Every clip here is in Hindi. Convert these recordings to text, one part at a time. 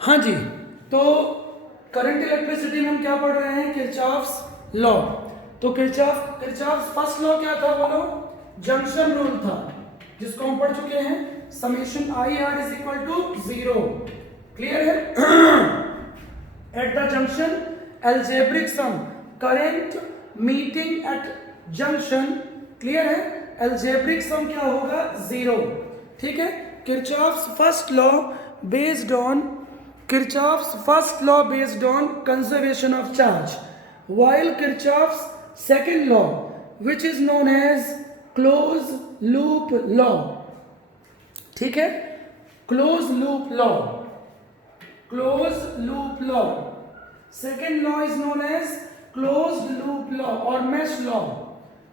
हाँ जी, तो करंट इलेक्ट्रिसिटी में हम क्या पढ़ रहे हैं? Kirchhoff's law. तो किरचॉफ्स फर्स्ट लॉ क्या था बोलो? जंक्शन रूल था, जिसको हम पढ़ चुके हैं, summation I R is equal to 0। Clear है? At the junction algebraic sum current meeting at junction, clear है, एल्जेब्रिक सम क्या होगा? 0। ठीक है, Kirchhoff's first law based on conservation of charge, while Kirchhoff's second law, which is known as closed loop law, ठीक है, closed loop law, second law is known as closed loop law और mesh law।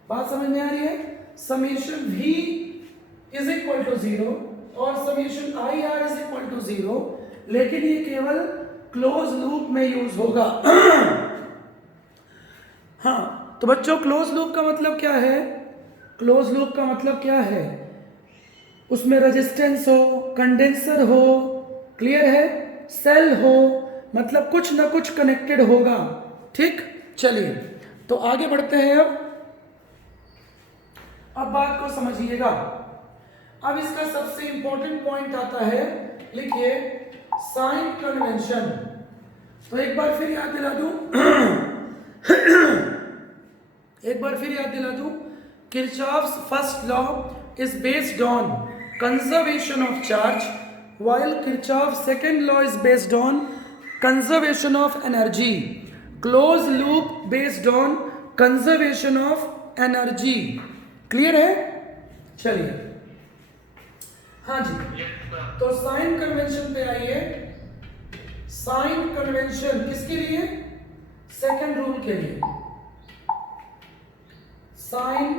बात समझ में आ रही है? Summation v is equal to 0 और summation I R is equal to 0, लेकिन ये केवल क्लोज लूप में यूज होगा। हाँ, तो बच्चों क्लोज लूप का मतलब क्या है? क्लोज लूप का मतलब क्या है? उसमें रेजिस्टेंस हो, कंडेंसर हो, क्लियर है, सेल हो, मतलब कुछ ना कुछ कनेक्टेड होगा। ठीक, चलिए तो आगे बढ़ते हैं। अब बात को समझिएगा। अब इसका सबसे इंपॉर्टेंट पॉइंट आता है, लिखिए, साइन कन्वेंशन। तो एक बार फिर याद दिला दूं, Kirchhoff's first law is based on conservation of charge, while Kirchhoff's second law is based on conservation of energy, closed loop based on conservation of energy। Clear है? चलिए, हाँ जी, तो साइन कन्वेंशन पे आइए। साइन कन्वेंशन किसके लिए? सेकंड रूल के लिए। साइन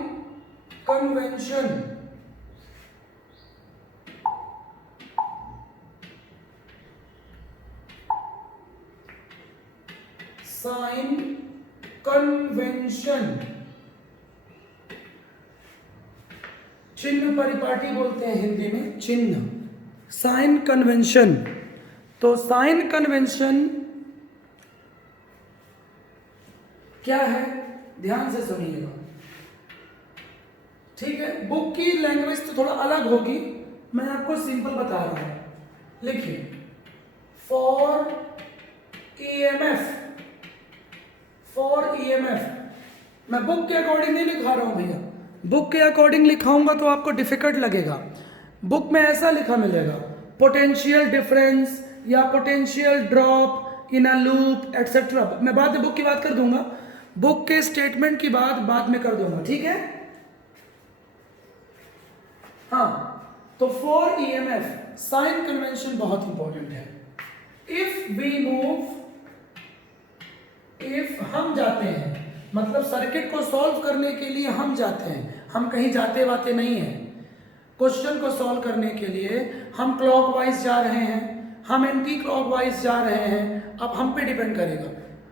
कन्वेंशन चिन्ह परिपाटी बोलते हैं हिंदी में, चिन्ह, साइन कन्वेंशन। तो साइन कन्वेंशन क्या है? ध्यान से सुनिएगा, ठीक है? बुक की लैंग्वेज तो थोड़ा अलग होगी, मैं आपको सिंपल बता रहा हूं। लिखिए, फॉर ईएमएफ, मैं बुक के अकॉर्डिंग नहीं लिखा रहा हूं भैया। बुक के अकॉर्डिंग लिखाऊंगा तो आपको डिफिकल्ट लगेगा। बुक में ऐसा लिखा मिलेगा, पोटेंशियल डिफरेंस या potential drop in a loop etcetera. मैं बाद में बुक की बात कर दूंगा, बुक के स्टेटमेंट की बात बाद में कर दूंगा, ठीक है? हाँ, तो फॉर ईएमएफ साइन कन्वेंशन बहुत इंपॉर्टेंट है। इफ हम जाते हैं, मतलब सर्किट को सॉल्व करने के लिए हम जाते हैं, हम कहीं जाते वाते नहीं हैं। क्वेश्चन को सॉल्व करने के लिए हम क्लॉकवाइज जा रहे हैं, हम एंटी क्लॉकवाइज जा रहे हैं, अब हम पे डिपेंड करेगा।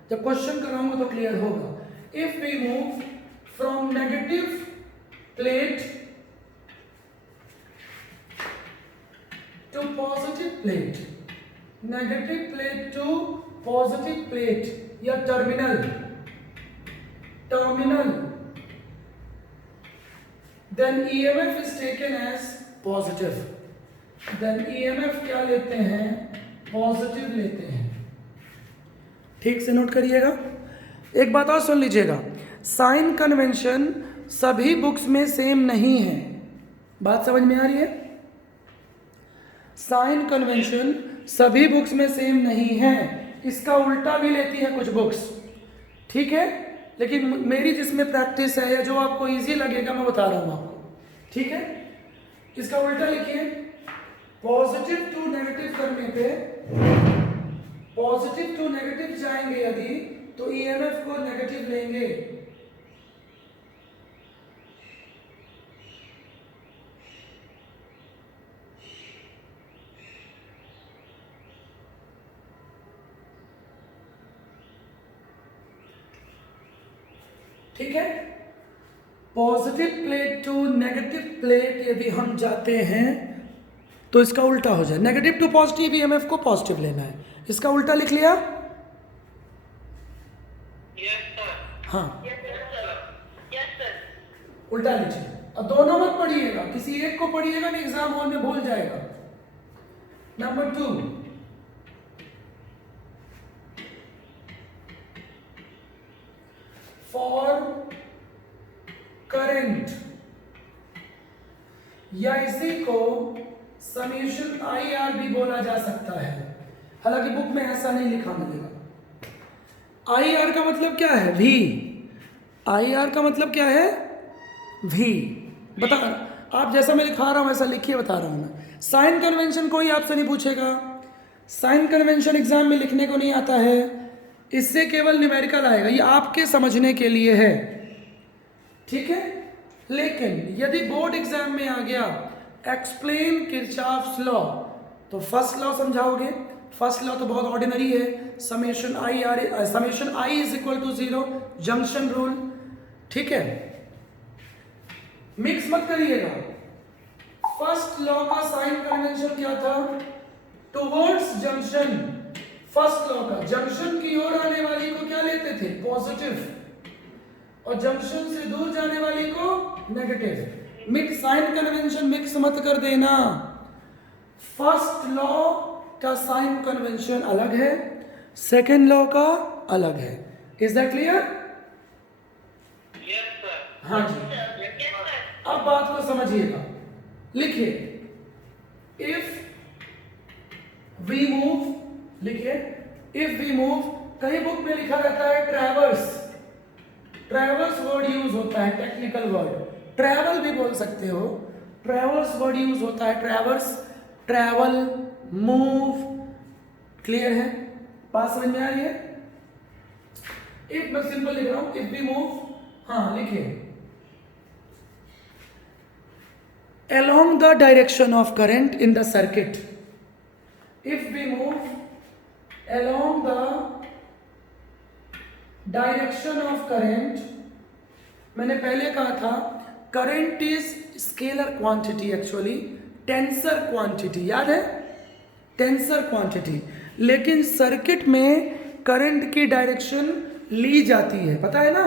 जब क्वेश्चन कराऊंगा तो क्लियर होगा। If we move from negative plate to positive plate, negative plate to positive plate या terminal, then EMF is taken as positive, then EMF क्या लेते हैं? पॉजिटिव लेते हैं। ठीक से नोट करिएगा। एक बात और सुन लीजिएगा, साइन कन्वेंशन सभी बुक्स में सेम नहीं है। बात समझ में आ रही है? साइन कन्वेंशन सभी बुक्स में सेम नहीं है, इसका उल्टा भी लेती है कुछ बुक्स, ठीक है? लेकिन मेरी जिसमें प्रैक्टिस है या जो आपको इजी लगेगा मैं बता रहा हूं आपको, ठीक है? इसका उल्टा लिखिए, पॉजिटिव टू नेगेटिव करने पे, पॉजिटिव टू नेगेटिव जाएंगे यदि, तो ईएमएफ को नेगेटिव लेंगे। ठीक है? Positive plate to negative plate यदि हम जाते हैं तो इसका उल्टा हो जाए, नेगेटिव टू पॉजिटिव ईएमएफ को पॉजिटिव लेना है, इसका उल्टा लिख लिया। हाँ उल्टा लीजिए, और दोनों मत पढ़िएगा, किसी एक को पढ़िएगा नहीं, एग्जाम हॉल में भूल जाएगा। नंबर 2, फॉर करंट, या इसी को समेशन आई आर भी बोला जा सकता है, हालांकि बुक में ऐसा नहीं लिखा मिलेगा। आई आर का मतलब क्या है? वी। आई आर का मतलब क्या है? वी। बता, आप जैसा मैं लिखा रहा हूं वैसा लिखिए, बता रहा हूं मैं। साइन कन्वेंशन कोई आपसे नहीं पूछेगा, साइन कन्वेंशन एग्जाम में लिखने को नहीं आता है, इससे केवल न्यूमेरिकल आएगा, ये आपके समझने के लिए है, ठीक है। लेकिन यदि बोर्ड एग्जाम में आ गया एक्सप्लेन किरचॉफ्स लॉ, तो फर्स्ट लॉ समझाओगे। फर्स्ट लॉ तो बहुत ऑर्डिनरी है, summation I is equal to 0, junction rule, ठीक है। मिक्स मत करिएगा। फर्स्ट लॉ का साइन कन्वेंशन क्या था? Towards junction. फर्स्ट लॉ का जंक्शन की ओर आने वाली को क्या लेते थे? पॉजिटिव, और जंक्शन से दूर जाने वाली को negative. Mix sign convention mix मत कर देना। फर्स्ट लॉ का साइन कन्वेंशन अलग है, सेकेंड लॉ का अलग है। Is that clear? Yes sir. हाँ जी, अब बात को समझिएगा, लिखिए इफ वी मूव, लिखिए इफ वी मूव। कई बुक में लिखा रहता है ट्रैवर्स, ट्रैवर्स वर्ड यूज होता है, टेक्निकल वर्ड, ट्रैवल भी बोल सकते हो, ट्रैवर्स वर्ड यूज होता है, ट्रैवर्स, ट्रैवल, मूव, क्लियर है? बात समझ में आ रही है? इफ मैं सिंपल लिख रहा हूं, इफ वी मूव, हाँ लिखिए along the direction of current in the circuit. If we move along the direction of current, मैंने पहले कहा था current is scalar quantity, actually tensor quantity, याद है? tensor quantity, लेकिन सर्किट में करंट की डायरेक्शन ली जाती है, पता है ना?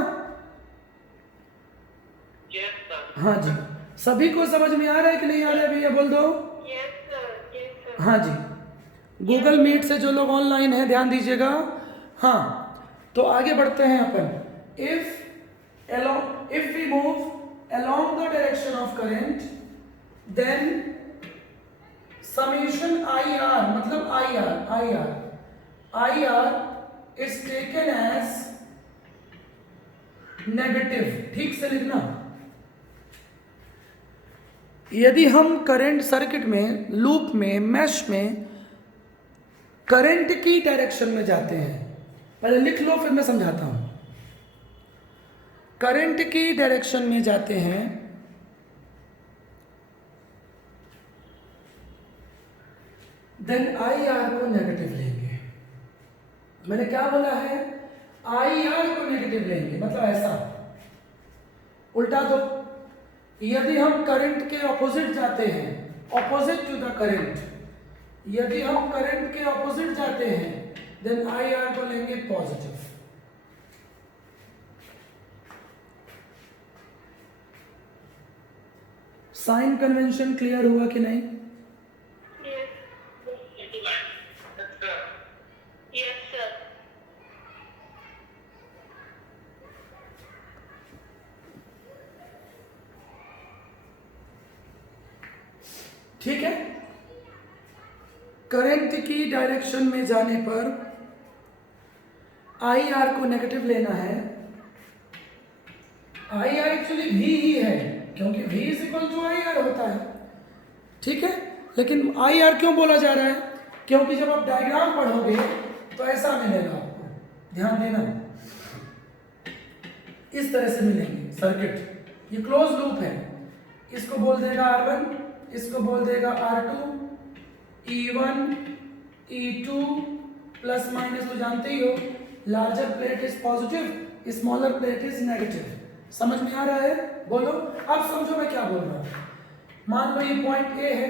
Yes sir. हाँ जी, सभी को समझ में आ रहा है कि नहीं आ रहा है भैया? बोल दो। Yes sir, yes sir. हाँ जी, गूगल मीट से जो लोग ऑनलाइन हैं ध्यान दीजिएगा। हाँ, तो आगे बढ़ते हैं अपन। If we move along the direction of current, then summation I R, मतलब I R is taken as negative, ठीक से लिखना। यदि हम करंट सर्किट में, लूप में, मैश में करंट की डायरेक्शन में जाते हैं, पहले लिख लो फिर मैं समझाता हूं। करंट की डायरेक्शन में जाते हैं, देन आई आर को नेगेटिव लेंगे। मैंने क्या बोला है? आई आर को नेगेटिव लेंगे, मतलब ऐसा उल्टा दो। यदि हम करंट के ऑपोजिट जाते हैं, ऑपोजिट टू द करंट, यदि हम करंट के ऑपोजिट जाते हैं, देन आई आर को लेंगे पॉजिटिव। साइन कन्वेंशन क्लियर हुआ कि नहीं? Yes sir. ठीक है। करंट की डायरेक्शन में जाने पर आई आर को नेगेटिव लेना है। आई आर एक्चुअली वी ही है, क्योंकि V is equal to I R होता है, ठीक है। लेकिन आई आर क्यों बोला जा रहा है? क्योंकि जब आप डायग्राम पढ़ोगे तो ऐसा मिलेगा आपको, ध्यान देना, इस तरह से मिलेंगे सर्किट। ये क्लोज लूप है, इसको बोल देगा R1, इसको बोल देगा R2, E1, E2 plus minus तो जानते ही हो, larger plate is positive, smaller plate is negative. समझ में आ रहा है? बोलो, अब समझो मैं क्या बोल रहा हूं। मान लो ये पॉइंट ए है,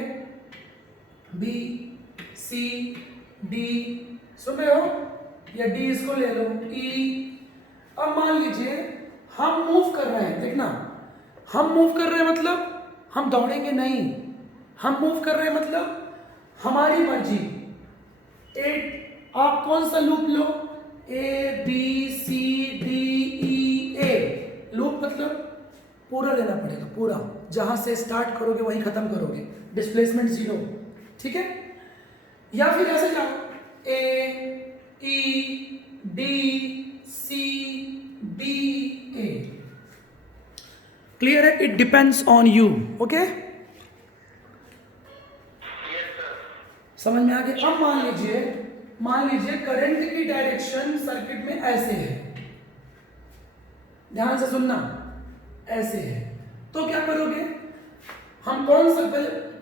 बी, सी, डी, सुन रहे हो, या डी इसको ले लो, ई। अब मान लीजिए हम मूव कर रहे हैं, देखना, हम मूव कर रहे हैं मतलब हम दौड़ेंगे नहीं, हम मूव कर रहे हैं मतलब हमारी मर्जी। आप कौन सा लूप लो, A B C D E A, loop मतलब पूरा लेना पड़ेगा, पूरा, जहां से स्टार्ट करोगे वहीं खत्म करोगे, डिस्प्लेसमेंट 0, ठीक है। या फिर ऐसे जाओ, A E D C D A, clear है, it depends on you, okay, समझ में आ गया। अब मान लीजिए करंट की डायरेक्शन सर्किट में ऐसे है, ध्यान से सुनना, ऐसे है, तो क्या करोगे, हम कौन सा,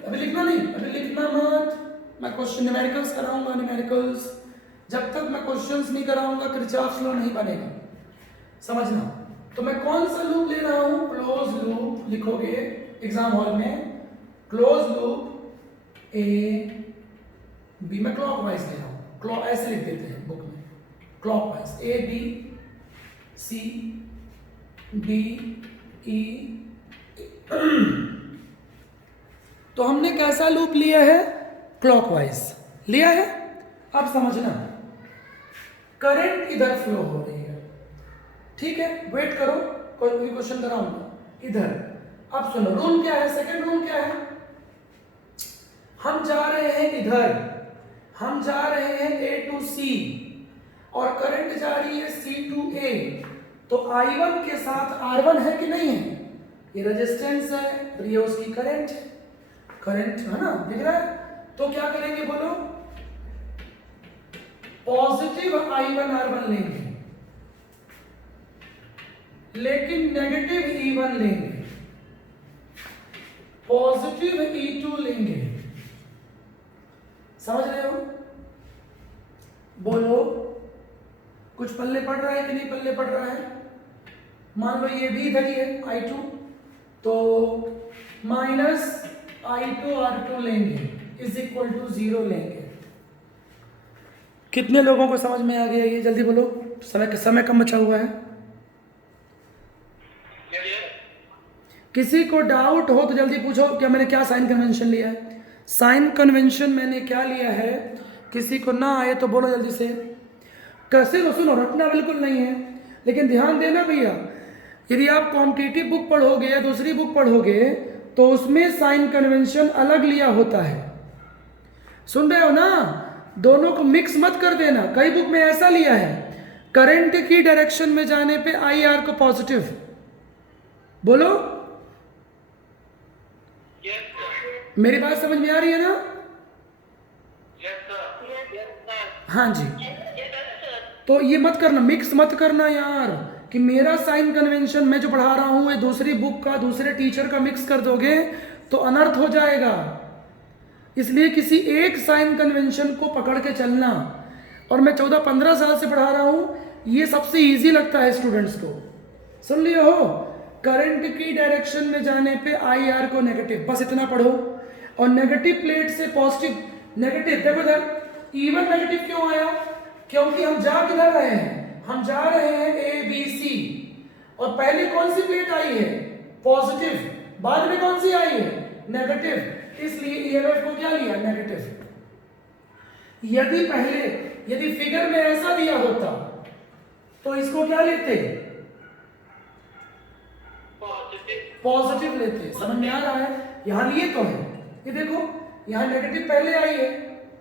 अभी लिखना नहीं, अभी लिखना मत, मैं क्वेश्चन न्यूमेरिकल्स कराऊंगा, न्यूमेरिकल्स, जब तक मैं क्वेश्चंस नहीं कराऊंगा किरचॉफ लॉ नहीं बनेगा, समझना। तो मैं कौन सा लूप ले रहा हूं, क्लोज लूप लिखोगे एग्जाम हॉल में, क्लोज लूप ए बी, मैं क्लॉकवाइज ले रहा हूं, ऐसे लिख देते हैं बुक में, clockwise, A B C D E. तो हमने कैसा लूप लिया है, क्लॉकवाइज लिया है। अब समझना, करंट इधर फ्लो हो रही है, ठीक है, वेट करो, कोई क्वेश्चन कराऊंगा इधर। अब सुनो, रूल क्या है, सेकंड रूल क्या है, हम जा रहे हैं इधर, हम जा रहे हैं ए टू सी और करंट जा रही है सी टू ए, तो I1 के साथ R1 है कि नहीं है, ये रेजिस्टेंस है और ये उसकी करंट है ना, दिख रहा है। तो क्या करेंगे बोलो, पॉजिटिव I1 R1 लेंगे लेकिन नेगेटिव E1 लेंगे, पॉजिटिव E2 लेंगे, समझ रहे हो, बोलो कुछ पल्ले पड़ रहा है कि नहीं पल्ले पड़ रहा है। मान लो ये भी इधर ही है I2, तो माइनस I2 R2 लेंगे इज इक्वल टू 0 लेंगे। कितने लोगों को समझ में आ गया ये, जल्दी बोलो, समय कम बचा हुआ है। किसी को डाउट हो तो जल्दी पूछो, क्या मैंने क्या साइन कन्वेंशन लिया है, साइन कन्वेंशन मैंने क्या लिया है, किसी को ना आए तो बोलो जल्दी से। कैसे तो सुनो, रटना बिल्कुल नहीं है, लेकिन ध्यान देना भैया, यदि आप कॉम्पिटिटिव बुक पढ़ोगे या दूसरी बुक पढ़ोगे तो उसमें साइन कन्वेंशन अलग लिया होता है, सुन रहे हो ना, दोनों को मिक्स मत कर देना। कई बुक में ऐसा लिया है, करंट की डायरेक्शन में जाने पे IR को पॉजिटिव, बोलो मेरी बात समझ में आ रही है ना, हाँ जी। तो ये मत करना, मिक्स मत करना यार, कि मेरा साइन कन्वेंशन मैं जो पढ़ा रहा हूं ये दूसरी बुक का, दूसरे टीचर का मिक्स कर दोगे तो अनर्थ हो जाएगा। इसलिए किसी एक साइन कन्वेंशन को पकड़ के चलना, और मैं 14-15 साल से पढ़ा रहा हूं, ये सबसे इजी लगता है स्टूडेंट्स को, सुन लियो हो, करंट की डायरेक्शन में जाने पे IR को नेगेटिव, बस इतना पढ़ो। और नेगेटिव प्लेट से पॉजिटिव, नेगेटिव देखो इधर, E1 नेगेटिव क्यों आया, क्योंकि हम जा किधर रहे हैं, हम जा रहे हैं ABC, और पहले कौन सी प्लेट आई है, पॉजिटिव, बाद में कौन सी आई है, नेगेटिव, इसलिए EMF को क्या लिया, नेगेटिव। यदि फिगर में ऐसा दिया होता तो इसको क्या लेते, पॉजिटिव लेते, समझ में आ रहा है। यहां लिए तो है, ये देखो यहां नेगेटिव पहले आई है,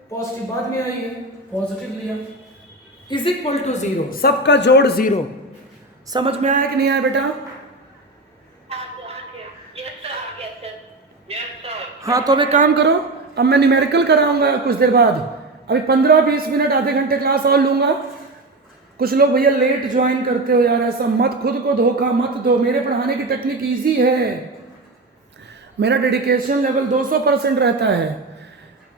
पॉजिटिव बाद में आई है, पॉजिटिव लिया, इज इक्वल टू 0, सबका जोड़ 0। समझ में आया कि नहीं आया बेटा, हाँ। तो अब एक काम करो, अब मैं न्यूमेरिकल कराऊंगा कुछ देर बाद, अभी 15-20 मिनट आधे घंटे क्लास और लूंगा। कुछ लोग भैया लेट ज्वाइन करते हो यार, ऐसा मत, खुद को धोखा मत दो, मेरे पढ़ाने की टेक्निक इजी है, मेरा डेडिकेशन लेवल 200% रहता है।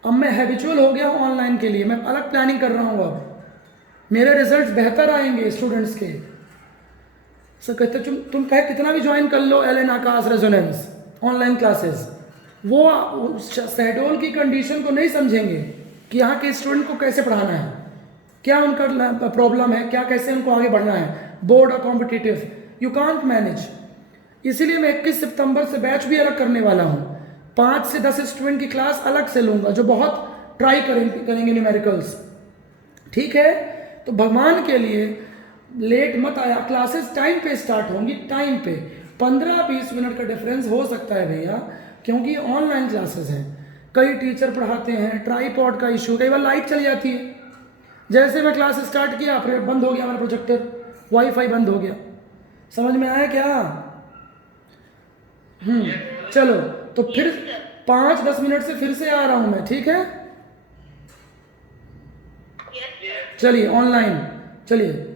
अब मैं हैबिचुअल हो गया हूँ ऑनलाइन के लिए, मैं अलग प्लानिंग कर रहा हूँ, अब मेरे रिजल्ट्स बेहतर आएंगे स्टूडेंट्स के। सर कहते तुम कहे कितना भी ज्वाइन कर लो, LN आकाश रेजोनेंस ऑनलाइन क्लासेस, वो शहडोल की कंडीशन को नहीं समझेंगे कि यहाँ के स्टूडेंट को कैसे पढ़ाना है, क्या उनका प्रॉब्लम है, क्या कैसे उनको आगे बढ़ना है, बोर्ड और कॉम्पिटिटिव, यू कांट मैनेज। इसीलिए मैं 21 सितंबर से बैच भी अलग करने वाला हूँ। 5 से 10 स्टूडेंट की क्लास अलग से लूँगा जो बहुत ट्राई करेंगे न्यूमेरिकल्स, ठीक है। तो भगवान के लिए लेट मत आया, क्लासेस टाइम पे स्टार्ट होंगी, टाइम पे। 15-20 मिनट का डिफरेंस हो सकता है भैया, क्योंकि ऑनलाइन क्लासेस हैं, कई टीचर पढ़ाते हैं, ट्राईपॉड का इशू, कई बार लाइट चली जाती है। जैसे मैं क्लास स्टार्ट किया फिर बंद हो गया हमारा प्रोजेक्टर, वाईफाई बंद हो गया। समझ में आया क्या? चलो तो फिर 5-10 मिनट से फिर से आ रहा हूं मैं, ठीक है। Yes, sir. चलिए ऑनलाइन, चलिए।